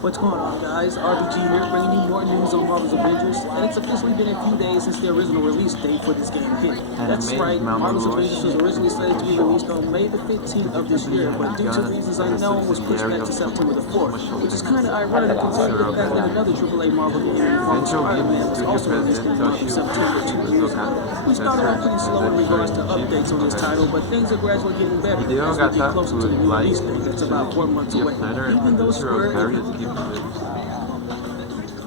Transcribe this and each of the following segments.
What's going on, guys? RBG here, bringing you more news on Marvel's Avengers, and it's officially been a few days since the original release date for this game hit. That's right, Marvel's Avengers was originally slated to be released on May the 15th of this year, but due to reasons unknown, was pushed back to September the 4th, which is kind of ironic considering the fact that another AAA Marvel game, Spider-Man, was also released in September 2 years ago. We started off pretty slow in regards to updates on this title, but things are gradually getting better as we get closer to the new release date that's about 4 months away. Even though Square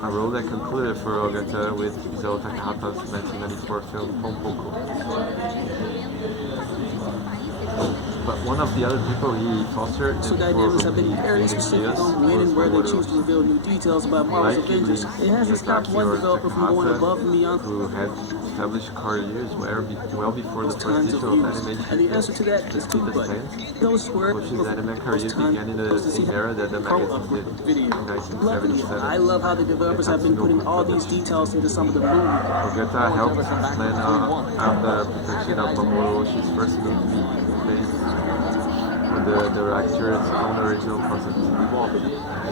a role that concluded for Ogata with Isao Takahata's 1994 film Pompoko. But one of the other people he fostered so dynamics have been very specific on when and where they choose to reveal new details about Marvel's Avengers. It hasn't stopped one developer from going above and beyond, who had established careers well before the first digital animation. And the answer to that is two, but those were Bush's anime career began in the same era that the magazine did in 1977. I love how the developers have been putting all these details into some of the movies. Ogata helped plan out the production of Mamoru Oshii's first movie based on the director's own original concept.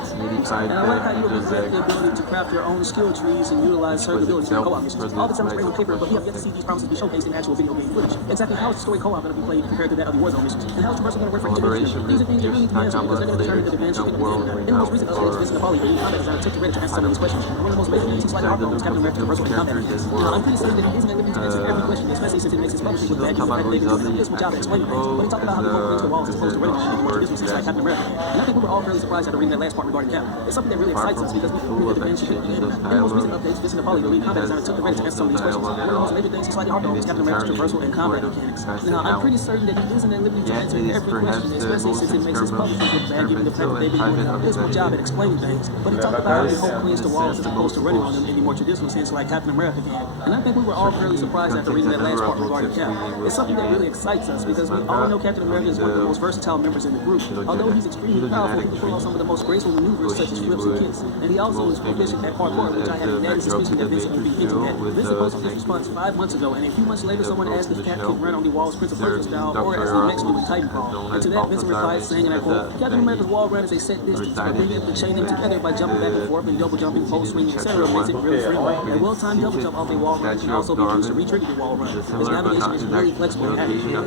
It's modified and I like how you have the ability to craft your own skill trees and utilize certain abilities in co-op missions. All the time it's on paper, but we have yet to see these promises be showcased in actual video game footage. Exactly how is the story co-op going to be played compared to that of the Warzone missions? And how is traversal going to work for individuals? These are things that really need to be answered because they're going to determine the advantage of the game. In the most recent updates, Vincent Napoli, the combat designer, took to Reddit to answer some of these questions. And one of the most basic things he's slightly hard was Captain America versus combat games. Now, I'm pretty certain that he isn't at liberty to answer every question, especially since it makes his publishing look bad. He's a doing an abysmal job at explaining things. But he talked about how he won't into walls as opposed to running on more traditional things like Captain America. And I think we were all fairly surprised after reading that last part regarding Cap. It's something that really excites us because we feel that the band should be in the most recent updates, Vincent Napoli, the lead combat designer, took the Reddit to answer some of these questions. One of the most major things he slightly harped on was Captain America's traversal and combat mechanics. Now, I'm pretty certain that he isn't at liberty to answer every question, especially since it makes his publishing look bad, given the fact that they've been doing an abysmal job at explaining things. But he talked about how he hoped cleans the walls as opposed to running on them in the more traditional sense like Captain America did. And I think we were all fairly surprised after reading that last part regarding Cap. It's something that really excites us because we all know Captain America is one of the most versatile members in the group. Although he's extremely powerful, he can pull off some of the most graceful maneuvers such as flips and kicks. And he also is proficient at parkour, which I had a nagging suspicion that Vincent would be hinting at. Vincent posted this response 5 months ago, and a few months later someone asked if Cap could run on the walls Prince of Persia style or as the next movie Titanfall. And to that Vincent replied saying, and I quote, Captain America's wall run is a set distance, but being able to chain them together by jumping back and forth and double jumping, pole swinging, etc. makes it really friendly. A well-timed double jump off a wall run can also be used to re-trigger the wall run. His navigation is really flexible and accurate.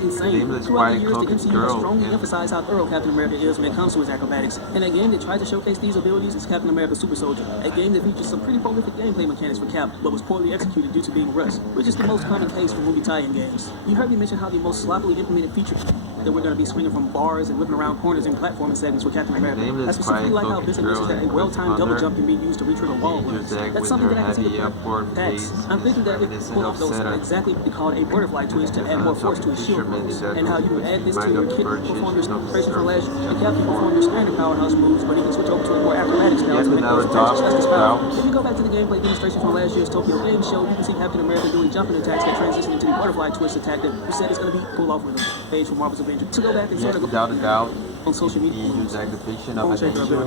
Insane. Throughout the years, the MCU has strongly emphasized how thorough Captain America is when it comes to his acrobatics. And a game that tried to showcase these abilities is Captain America Super Soldier, a game that features some pretty prolific gameplay mechanics for Cap, but was poorly executed due to being rushed, which is the most common case for movie tie-in games. You heard me mention how the most sloppily implemented feature that we're going to be swinging from bars and whipping around corners in platforming segments for Captain America. I specifically like how Vincent mentions that a well-timed double jump can be used to re-trigger wall runs. That's something that I can see the packs. I'm thinking that it pulled off those exactly what we call a butterfly twist to add more force to his shield moves, and how you would add this to your kit to perform your celebration for Flash, and Cap can perform your standard powerhouse moves, but he can switch over to a more acrobatic style to make those attacks just as powerful. If you go back to the gameplay demonstration from last year's Tokyo Game Show, you can see Captain America doing jumping attacks that transition into the butterfly twist attack that we said is going to be pulled off with a page from Marvel's Avengers. To go back and sort of without a doubt, on social media, use aggregation of attention.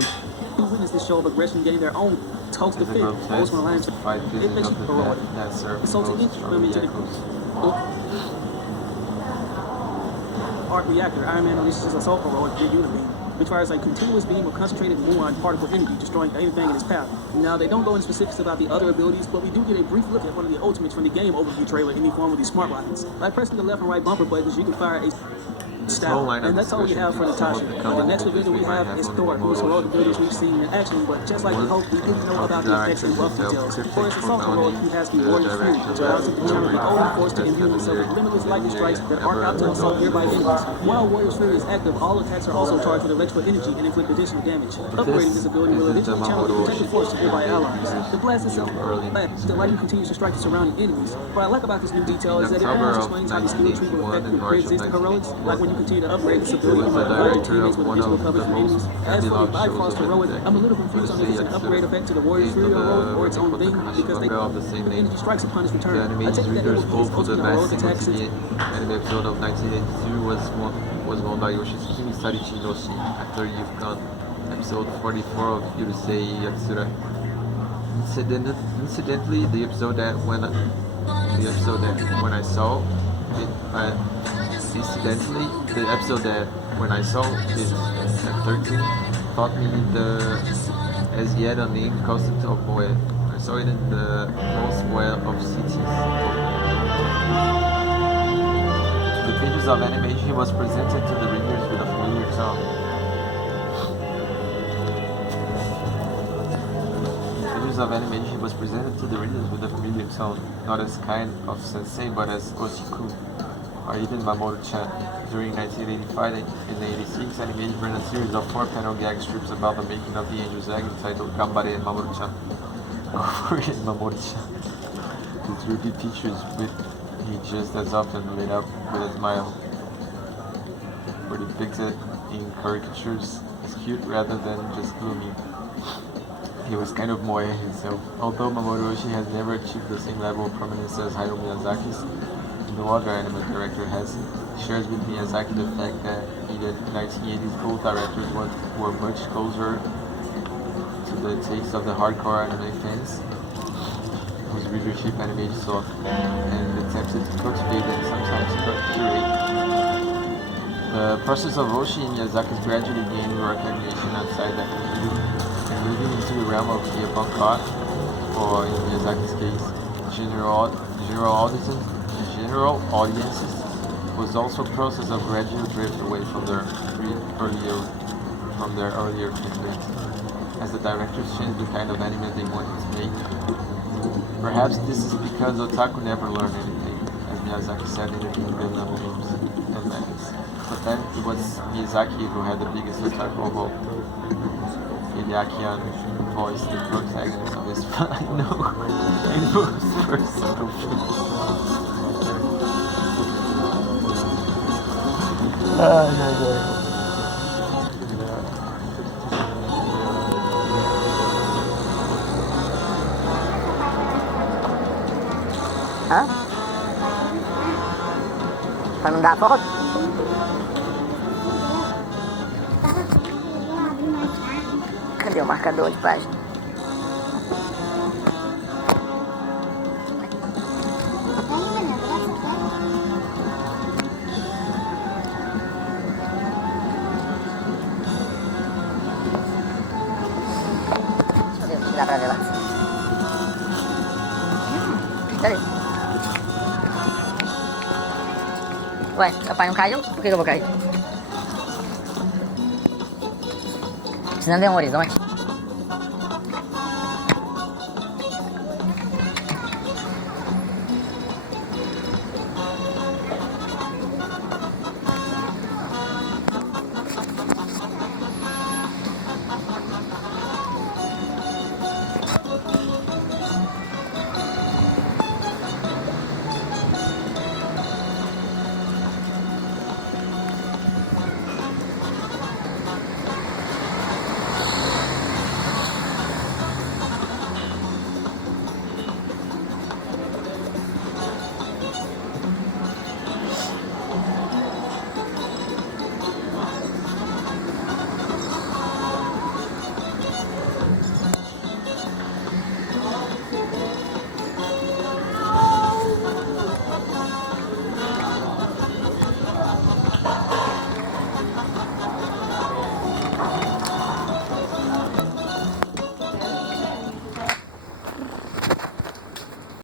Who witnessed this show of aggression getting their own toast to fit. Always when alliance, it makes you heroic. So to each women to the arc reactor, Iron Man unleashes his assault heroic big unibeam, which fires a continuous beam of concentrated muon particle energy, destroying anything in its path. Now, they don't go into specifics about the other abilities, but we do get a brief look at one of the ultimates from the game overview trailer in the form of these smart rockets. By pressing the left and right bumper buttons, you can fire a style. And that's all we have for Natasha. The next division we have is Thor, whose heroic abilities we've seen in action, but just like we hoped, we didn't know about the effects and buff details. For his assault heroic, he has the warrior's fury, which allows him to channel the golden force to imbue himself with limitless lightning strikes that arc out to assault nearby enemies. While warrior's fury is active, all attacks are also charged with electrical energy and inflict additional damage. Upgrading this ability will eventually channel the protective force to nearby allies. The blast itself, the lightning continues to strike the surrounding enemies. What I like about this new detail is that it also explains how the skill tree will affect the pre-existing heroics, like when you continue to upgrade the ability to avoid teammates with additional coverage from enemies. As for the Bifrost heroic, I'm a little confused on if it's an upgrade effect to the Warrior's Fury heroic or its own thing, because they energy strikes upon his return. I take it that it will be ultimate heroic attacks since anime episode of 1982 was won by Yoshisuke Misarichi Noshi after You've Gone, episode 44 of Yurusei Yatsura. Incidentally, the episode that when I saw Incidentally, the episode that when I saw it at 13 taught me the as yet unnamed concept of bueno. I saw it in the most well of cities. The pages of animation was presented to the readers with a familiar tone. Of animation was presented to the readers with a familiar tone, not as kind of sensei, but as Oshiku, or even Mamoru-chan. During 1985 and 86, animation ran a series of 4-panel gag strips about the making of the angel's egg entitled Gambare Mamoru-chan. Mamoru-chan. The three teachers with he just as often lit up with a smile, were depicted in caricatures as cute rather than just gloomy. He was kind of moe himself. Although Mamoru Oshii has never achieved the same level of prominence as Hayao Miyazaki's, no other anime director has. He shares with Miyazaki the fact that in the 1980s both directors were much closer to the taste of the hardcore anime fans, whose readership animation sought, and attempted to cultivate and sometimes curate. The process of Oshii and Miyazaki's gradually gaining recognition outside that community, moving into the realm of the avant-garde, or in Miyazaki's case, general audiences, was also a process of gradual drift away from their earlier templates, as the directors changed the kind of anime they wanted to make. Perhaps this is because otaku never learned anything, as Miyazaki said in the Gundam games and mangas. But then it was Miyazaki who had the biggest otaku of all. Hideaki voiced the protagonist of his final first film. Hã? Pra não dar foto? Cadê o marcador de página? Deixa eu ver se dá pra ver lá. Cadê? Ué, papai não caiu? Por que eu vou cair? Precisando de um horizonte.